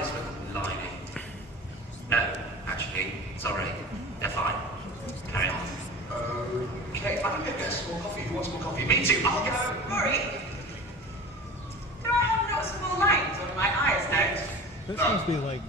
eyes were lining. No, actually, sorry. They're fine. Carry on. Okay, I'm gonna get some more coffee. Who wants more coffee? Me too. I'll go. Rory, do I have noticeable lines under my eyes now? This must be like,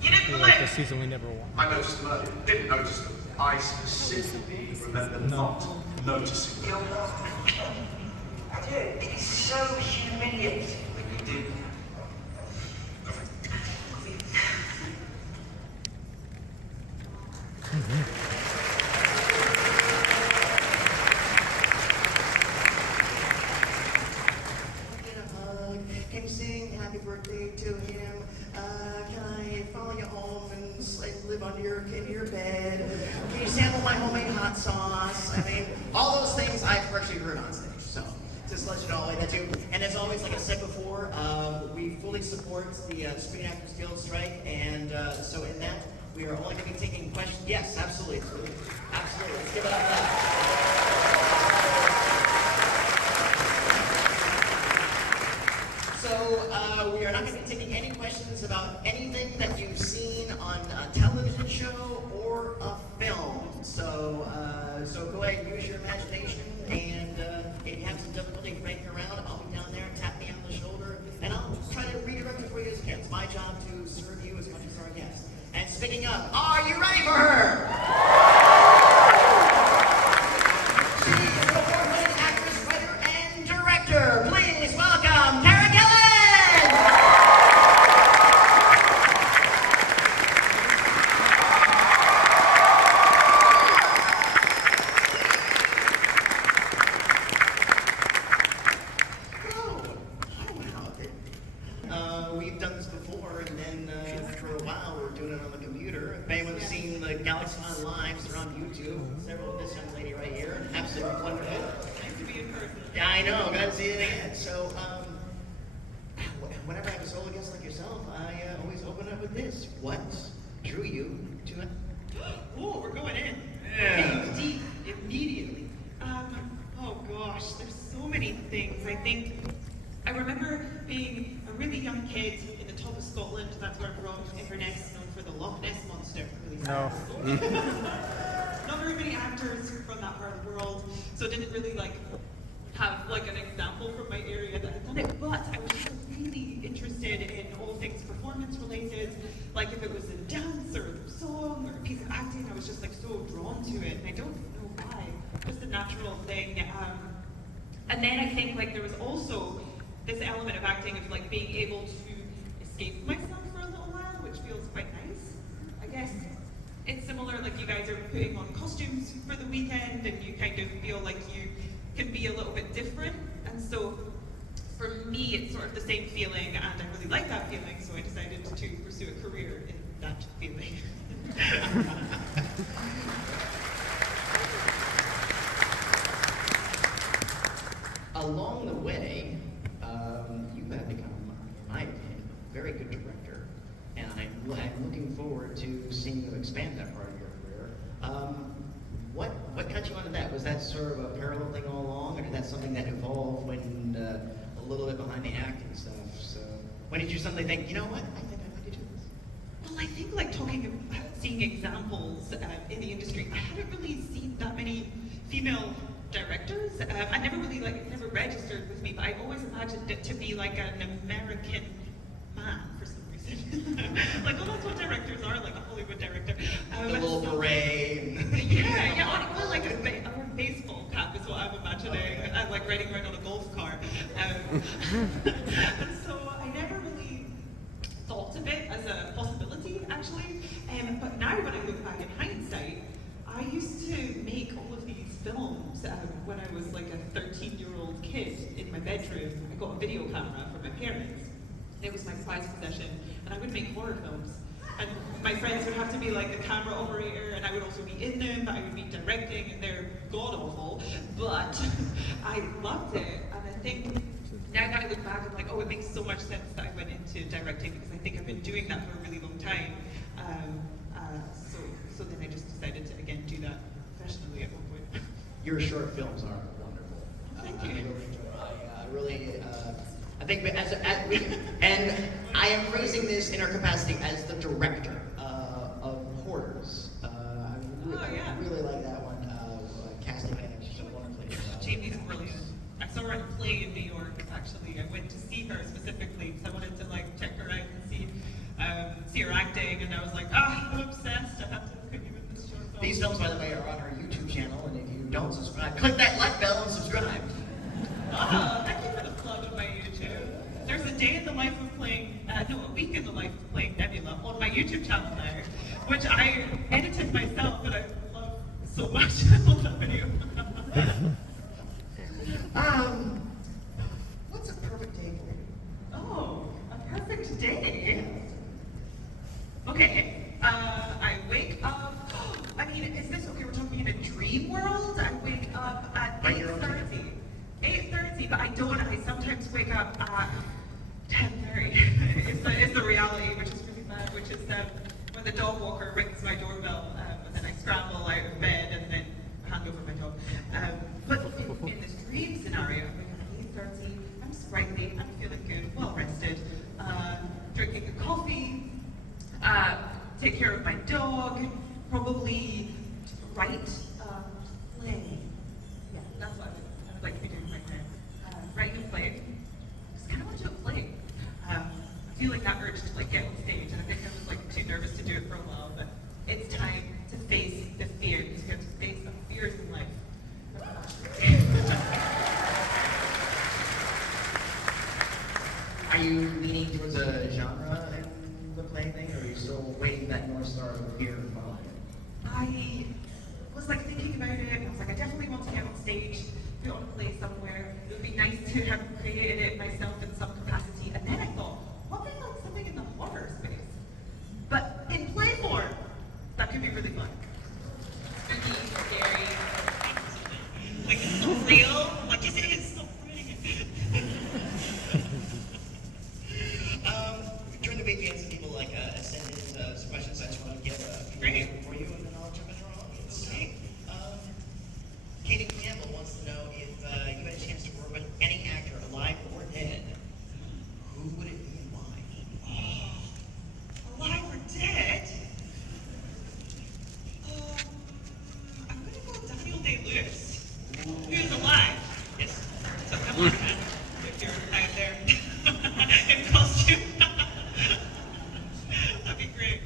You didn't like blink. the season we never won. I noticed them earlier. Didn't notice them. I specifically remember not noticing them. I do. It is so humiliating when you do. Can you sing happy birthday to him? Can I follow you home and live in your bed? Can you sample my homemade hot sauce? I mean, all those things I've actually heard on stage. So just let you know that too. And as always, like I said before, we fully support the Screen Actors Guild strike, and so in that we are only going to be taking questions. Yes, absolutely, absolutely. Let's give it up for that. So we are not going to be taking any questions about anything that you've seen on a television show or a film. So so go ahead and use your imagination, and if you have some difficulty breaking around, I'll be down there, tap me on the shoulder, and I'll try to redirect it for you as I can. It's my job to serve you as much as our guests. And speaking of, are you ready for her? She is the award-winning actress, writer, and director. Please welcome Gillan! We've done this before, and then for a while we're doing it on the computer. If anyone's seen the Galaxy On Lives, they're on YouTube. Several of this young lady right here, absolutely wonderful. Nice to be in person. Yeah, I know, glad to see it again. So, whenever I have a solo guest like yourself, I always open up with this. What drew you to it? Oh, we're going in. Yeah. Deep, immediately. Oh gosh, there's so many things. I think I remember being a really young kid in the top of Scotland. That's where I'm from. Inverness, known for the Loch Ness monster. Really sad. No. Not very many actors from that part of the world, so I didn't really have an example from my area that had done it. But I was just really interested in all things performance related. Like if it was a dance or a song or a piece of acting, I was just so drawn to it, and I don't know why. Just a natural thing. And then I think there was also this element of acting of being able to escape myself for a little while, which feels quite nice. I guess it's similar, you guys are putting on costumes for the weekend, and you kind of feel like you can be a little bit different. And so for me, it's sort of the same feeling, and I really like that feeling, so I decided to pursue a career in that feeling. Along the way, you have become, in my opinion, a very good director, and I'm looking forward to seeing you expand that part of your career. What got you onto that? Was that sort of a parallel thing all along, or did that something that evolved when a little bit behind the acting stuff? So when did you suddenly think, you know what, I think I'd like to do this? Well, I think talking about seeing examples in the industry, I hadn't really seen that many female directors. I never really it never registered with me, but I always imagined it to be an American man for some reason. That's what directors are, a Hollywood director. The little beret. Yeah, well, a baseball cap is what I'm imagining. I'm riding around on a golf car. And so I never really thought of it as a possibility, actually. But now when I look back in hindsight, I used to make all of these films when I was a 13-year-old kid in my bedroom. I got a video camera from my parents. It was my prized possession, and I would make horror films. And my friends would have to be the camera operator, and I would also be in them, but I would be directing, and they're god-awful. But I loved it, and I think now that I look back, I'm oh, it makes so much sense that I went into directing, because I think I've been doing that for a really long time. So then I just decided to, again, do that professionally at one point. Your short films are wonderful. Thank you. I really, I think and I I am phrasing this in our capacity as the director of Hoarders. Yeah. I really like that one. Casting managed so wonderfully. Jamie's brilliant. I saw her at a play in New York, actually. I went to see her specifically because I wanted to like check her out and see her acting, and I was like, I'm obsessed. I have to look at you in this short film. These films, by the way, are on our YouTube channel, and if you don't subscribe, click that like bell and subscribe. Thank you for the plug on my YouTube. There's a day in the life of playing, a week in the life of playing Nebula on my YouTube channel now, which I edited myself, and I love so much. I love that video. What's a perfect day for you? Oh, a perfect day. Okay, I wake up. I mean, is this okay? We're talking in a dream world. I wake up at 8:30. 8:30, but I don't. I sometimes wake up at 10:30. is the reality, which is really bad. Which is when the dog walker rings my doorbell, and then I scramble out of bed and then hand over my dog. But in this dream scenario, I wake up at 8:30. I'm sprightly. I'm feeling good, well rested, drinking a coffee. Take care of my dog, probably write, play. Yeah, that's what I would like to be doing right now. Writing a play. Just kind of want to do a play. I feel like that urge to like get on stage, and I think I was like too nervous to do it for a while, but it's time to face the fear, because you have to face the fears in life. Are you leaning towards a genre in the play thing, or are you still waiting that North Star over here to follow? I was like thinking about it, and I was like, I definitely want to get on stage, put on a play somewhere. It would be nice to have created it myself in some capacity. And then I thought, what if I like something in the horror space? But in play form, that could be really fun. Spooky, scary, like it's so real. Like it is so pretty. During the week, we had some people send in some questions. I just want to give a few Great. for you, and then I'll jump into our audience. Okay. Katie Campbell wants to know if you had a chance to work with any actor, alive or dead, who would it be and why? Alive or dead? I'm gonna go Daniel Day-Lewis, who's alive. Yes. So come on, man, if you're out there in costume. That'd be great.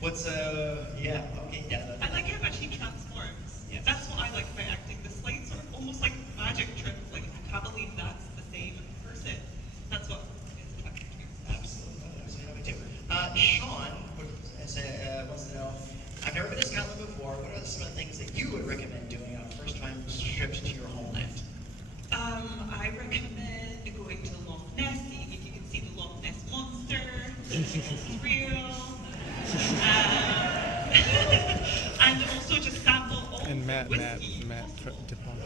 What's yeah, okay, yeah. I like how much he transforms. Yes. That's what I like about acting. The slight sort of almost like magic trick. Like I can't believe that's the same person. That's what is attractive to me. Absolutely, too. Sean wants to know, I've never been to Scotland before. What are some of the things that you would recommend doing on a first-time trip to your homeland? I recommend going to Loch Ness, seeing if you can see the Loch Ness monster. It's real. And also just sample all And the Matt whiskey. Dupont.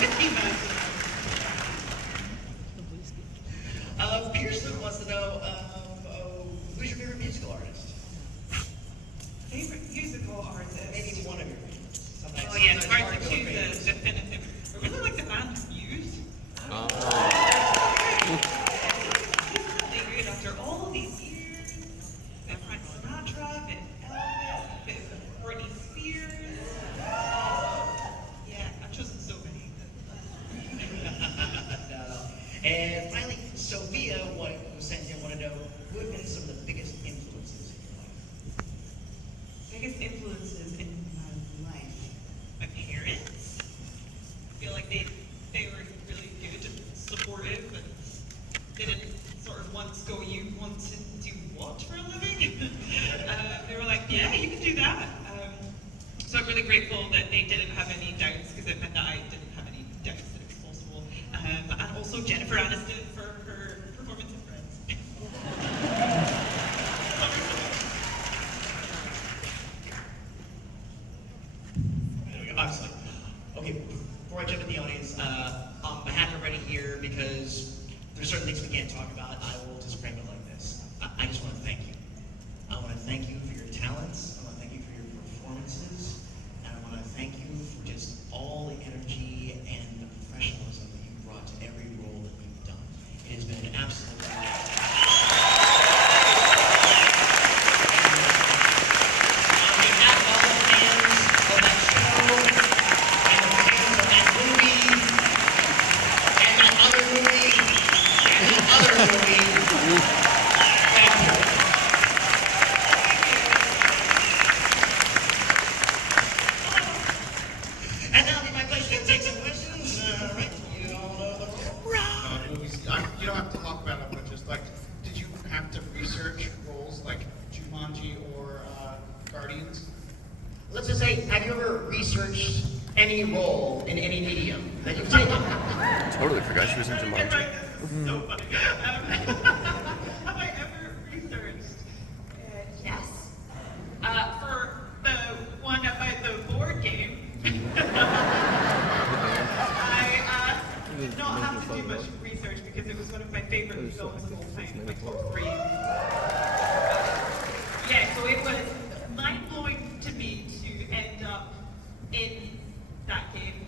Whiskey man. Pearson wants to know, who's your favorite musical artist? Favorite musical artist? Maybe one of your favorites. Sometimes, Oh yeah, it's sometimes hard to go choose favorites. a definitive. I really like the band Muse. Really good after all these years. Bit Frank Sinatra, bit Elvis, bit Britney Spears. Yeah, I've chosen so many. No. And finally, Sophia, who sent in, want to know who have been some of the biggest influences in your life? Biggest influences in my life. My parents. I feel like they were really good and supportive and didn't sort of once go, you want to do what for a living? They were like, yeah, you can do that. So I'm really grateful that they didn't have any doubts, because it meant that I didn't have any doubts that it was possible. And also Jennifer Aniston for her performance in Friends. There we go. Obviously. Okay, before I jump in the audience, on behalf of everybody here, because there's certain things we can't talk about, I will just frame it like this. I just want to thank you. I want to thank you for your talents. I want to thank you for your performances. And I want to thank you for just all the energy and the professionalism that you brought to every role that you've done. It has been an absolute movie. Thank you. And now it'll be my pleasure to take some questions. Right, you all know the rules. Movies, you don't have to talk about it, but just like, did you have to research roles like Jumanji or Guardians? Let's just say, have you ever researched any role in any medium that you've taken? Totally forgot she was in Jumanji. Right, this is so funny. Have I ever researched? Yes. For the one about the board game, I did not have to do much research because it was one of my favorite films of all time, my top 3. Yeah, so it was mind-blowing to me to end up in that game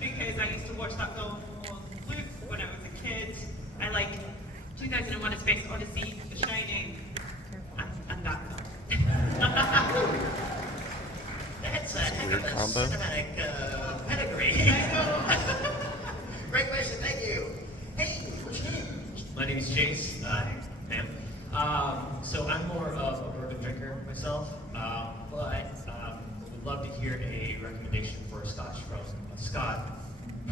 because I used to watch that film on loop when I was a kid. I like 2001: A Space Odyssey, The Shining, and that film. That's a heck weird of a combo. cinematic pedigree. I know. Great question, thank you. Hey, what's your name? My name is Chase, ma'am. So I'm more of a bourbon drinker myself, but would love to hear a recommendation for a scotch from Scott,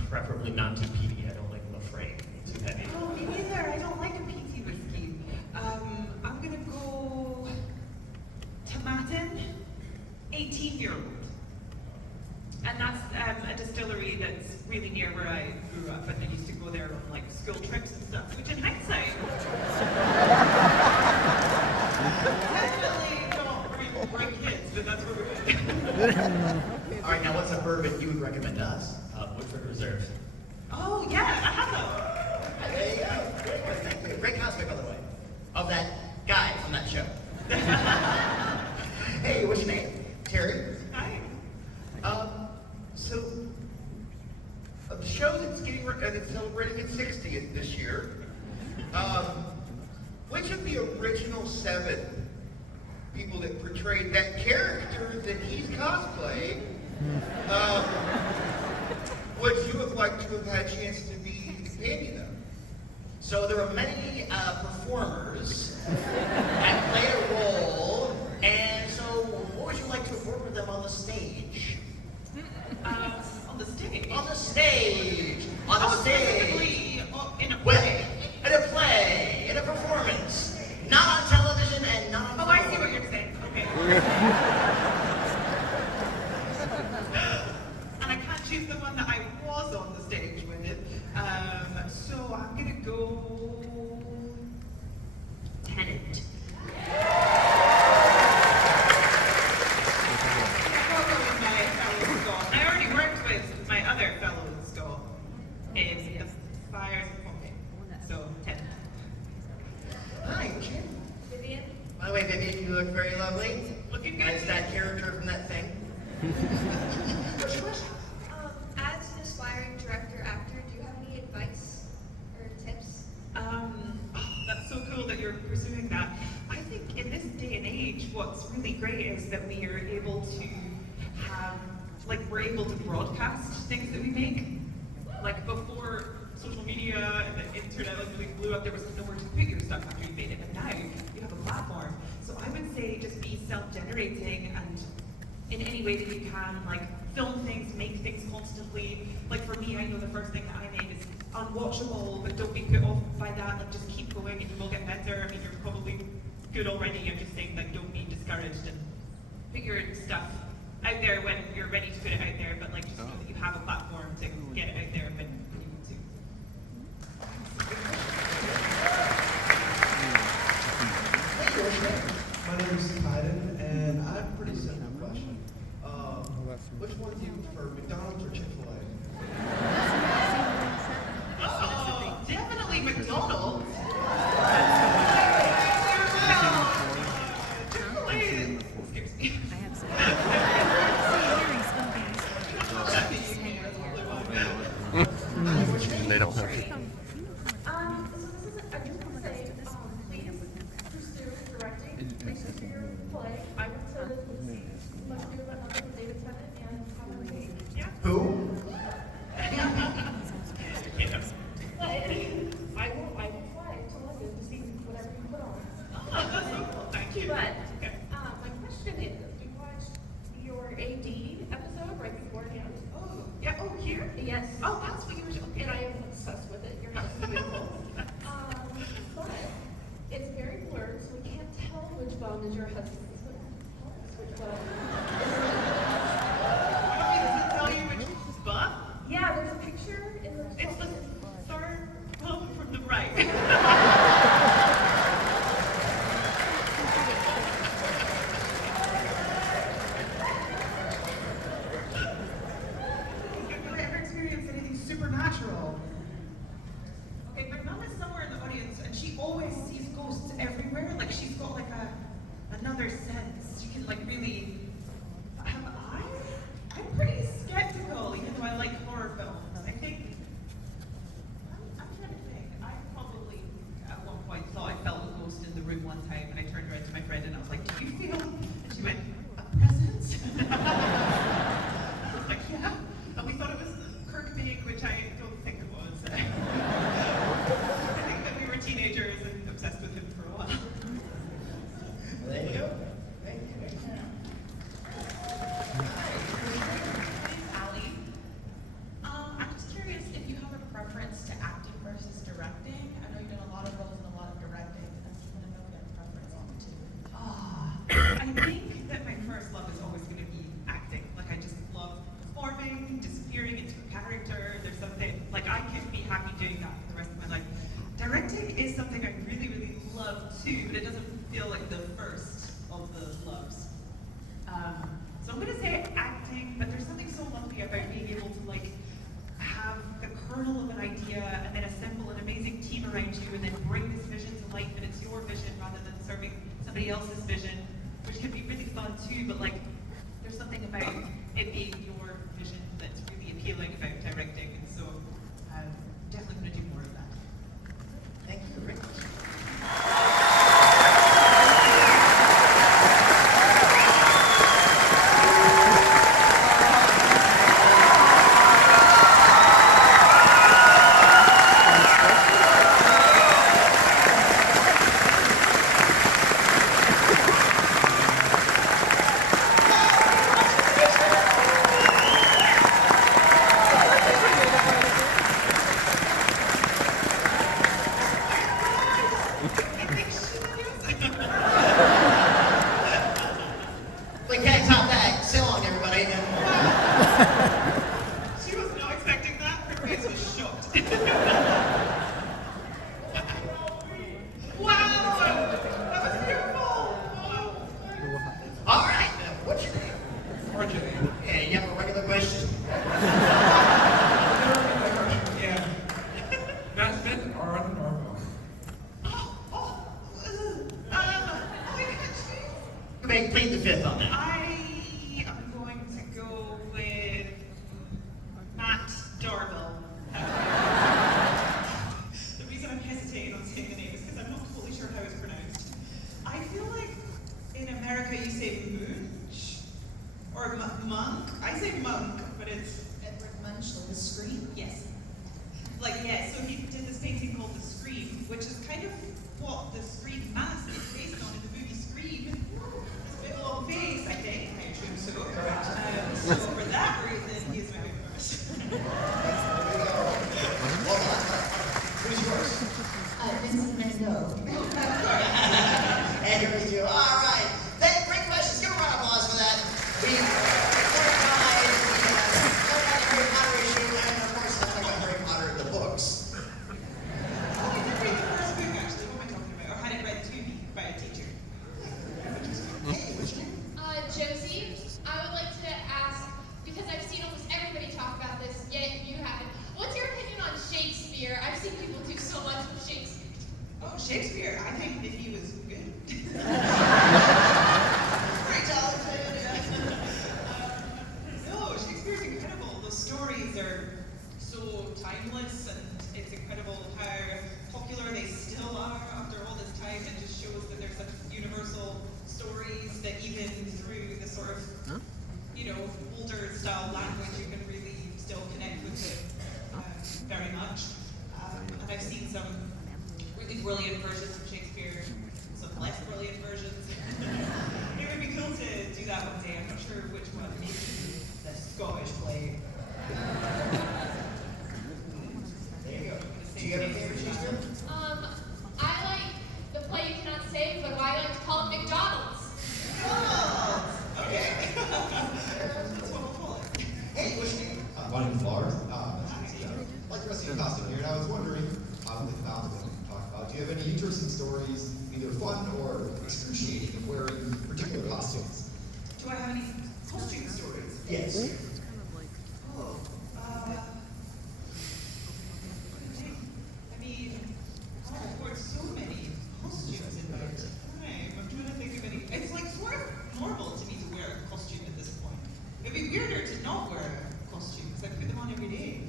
preferably not too peaty. I don't like Lafray, too heavy. Oh, me neither. I don't like a peaty whiskey. I'm gonna go Tomatin, 18-year-old. And that's a distillery that's really near where I grew up, and I used to go there on like school trips and stuff, which in hindsight, definitely don't bring kids, but that's where we went. All right, now what's a bourbon you would recommend to us? Woodford Reserve. Oh yeah, I have them. There you go. Great one, thank you. Great cosplay, by the way, of that guy from that show. Hey, what's your name? Terry? Hi. So, the show that's that's celebrating its 60th this year, which of the original 7 people that portrayed that character that he's cosplaying, would you have liked to have had a chance to be the companion of? So there are many performers that play a role, and so what would you like to have worked with them on the stage? On the stage. On the stage! On the stage! Specifically in a Well, play. in a play, in a performance, not on television and not on Oh, I see what you're saying. Okay. And I can't choose the one that I was on the stage with. So I'm gonna go Tenant. I'll go with my fellow Scott. I already worked with my other fellow Scott in the Fires of Pompeii. So Tenant. Hi, what's your name? Vivian, By the way, Vivian, you look very lovely. Looking good. As that character from that thing. What's your question? as an aspiring director, actor, do you have any advice or tips? That's so cool that you're pursuing that. I think in this day and age, what's really great is that we are able to have, like, we're able to broadcast things that we make. Like before social media and the internet really blew up, there was nowhere to put your stuff after you made it, but now you have a platform. So I would say just be self-generating and in any way that you can, like film things, make things constantly. Like for me, I know the first thing that I made is unwatchable, but don't be put off by that. Like just keep going and you will get better. I mean, you're probably good already. I'm just saying, like, don't be discouraged and put your stuff out there when you're ready to put it out there. But like, just know that you have a platform to get it out there when you need to. My name is Tyden, and I have a pretty simple question. Which one do you prefer, McDonald's or Chick-fil-A? Oh, definitely McDonald's. They don't have. So this is, I just want to say, please pursue directing, pursue your play. I would say this was much do about nothing with David Tennant and have a great. Yeah. Who? Does your husband switch what? Does it tell you which book? Yeah, there's a picture in the. It's the third one from the right. Have you ever experienced anything supernatural? Okay, my mom is somewhere in the audience, and she always sees ghosts everywhere. Like she's got like another sense. She can like really. I'm pretty skeptical, even though I like horror films. I think. I'm trying to think. I probably at one point thought I felt a ghost in the room one time, and I turned around to my friend and I was like, "Do you feel?" And she went, "A presence?" I was like, "Yeah." And we thought it was Kirk Big, which I don't think it was. I think that we were teenagers and obsessed with him for a while. Well, there you go. Thank you. Allie. I'm just curious if you have a preference to acting versus directing. I know you've done a lot of roles and a lot of directing. I just want to know if you have a preference on the two. I think that my first love is always going to be acting. Like I just love performing, disappearing into a character. There's something like I can be happy doing that for the rest of my life. Directing is something I really, really love too, but it doesn't feel like the first of the loves. So I'm gonna say acting, but there's something so lovely about being able to like have the kernel of an idea and then assemble an amazing team around you and then bring this vision to life and it's your vision rather than serving somebody else's vision, which can be really fun too, but like there's something about it being your vision that's really appealing about directing, and so definitely gonna do more of that. Thank you, Rick. We can't top that. So long, everybody. She was not expecting that. Her face was shocked. Wow! That was beautiful! Wow. All right. What's your name? What's your name? Yeah, you have a regular question? Yeah. That's been Arden Orville. You may plead the fifth on that. I am going to go with Matt Darville. The reason I'm hesitating on saying the name is because I'm not fully sure how it's pronounced. I feel like in America you say mooch or monk. I say monk, but it's Edward Munch, The Scream? yes. Like yeah, so he did this painting called The Scream, which is kind of what the Scream mask is based on in the movie Scream. This big long face, I think. I assume so. So for that reason, he is my favorite artist. Who's yours? Vincent Mandel. And here is you. All right. Then, great questions. Give a round of applause for that. We clarified the Harry Potter issue, and of course, let's talk about Harry Potter, the books. Oh, I did read the first book actually. What am I talking about? Or had it read to me by a teacher. Hey, what's your name? Josie, I would like to ask, because I've seen almost everybody talk about this, yet you haven't. What's your opinion on Shakespeare? I've seen people do so much with Shakespeare. Oh, Shakespeare. I think that he was good. Very talented. No, Shakespeare's incredible. The stories are so timeless, and it's incredible how popular they still are after all this time. It just shows that there's such universal stories that even through the sort of, older style language, you can really still connect with it very much. And I've seen some really brilliant versions of Shakespeare, some less brilliant versions. It would be cool to do that one day. I'm not sure which one. Maybe the Scottish play. There you go. Do you have a favorite Shakespeare? I like the play You Cannot Save, but I like to call it McDonald's. you have any interesting stories, either fun or excruciating, of wearing particular costumes? Do I have any costume stories? Yes. Oh, I mean, I've worn so many costumes in my time. I'm trying to think of any. It's like sort of normal to me to wear a costume at this point. It'd be weirder to not wear a costume because I put them on every day.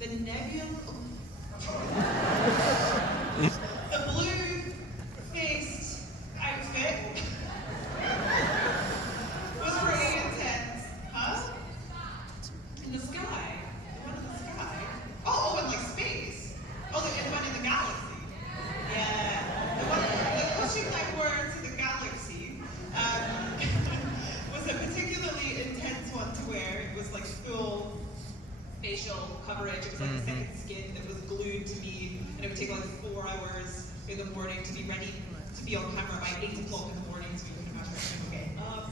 The nebula, the blue-faced outfit was pretty intense, huh? In the sky, the one in the sky. Oh, in like space. Oh, the one in the galaxy. Yeah, the costume I wore to the galaxy was a particularly intense one to wear. It was like full facial coverage. It was like a second skin that was glued to me, and it would take like 4 hours in the morning to be ready to be on camera by 8 o'clock in the morning, so you can imagine I'm getting up.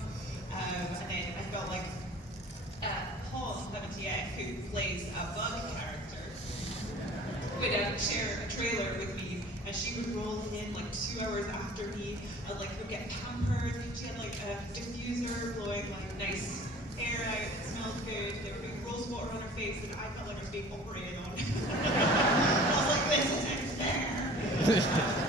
And then I felt like Paul WTF, who plays a bug character, would share a trailer with me, and she would roll in like 2 hours after me, and like would get pampered. She had like a diffuser blowing like nice air out, it smelled good, there would be rose water on her face, and I felt like I was being operated on. I was like, this isn't fair.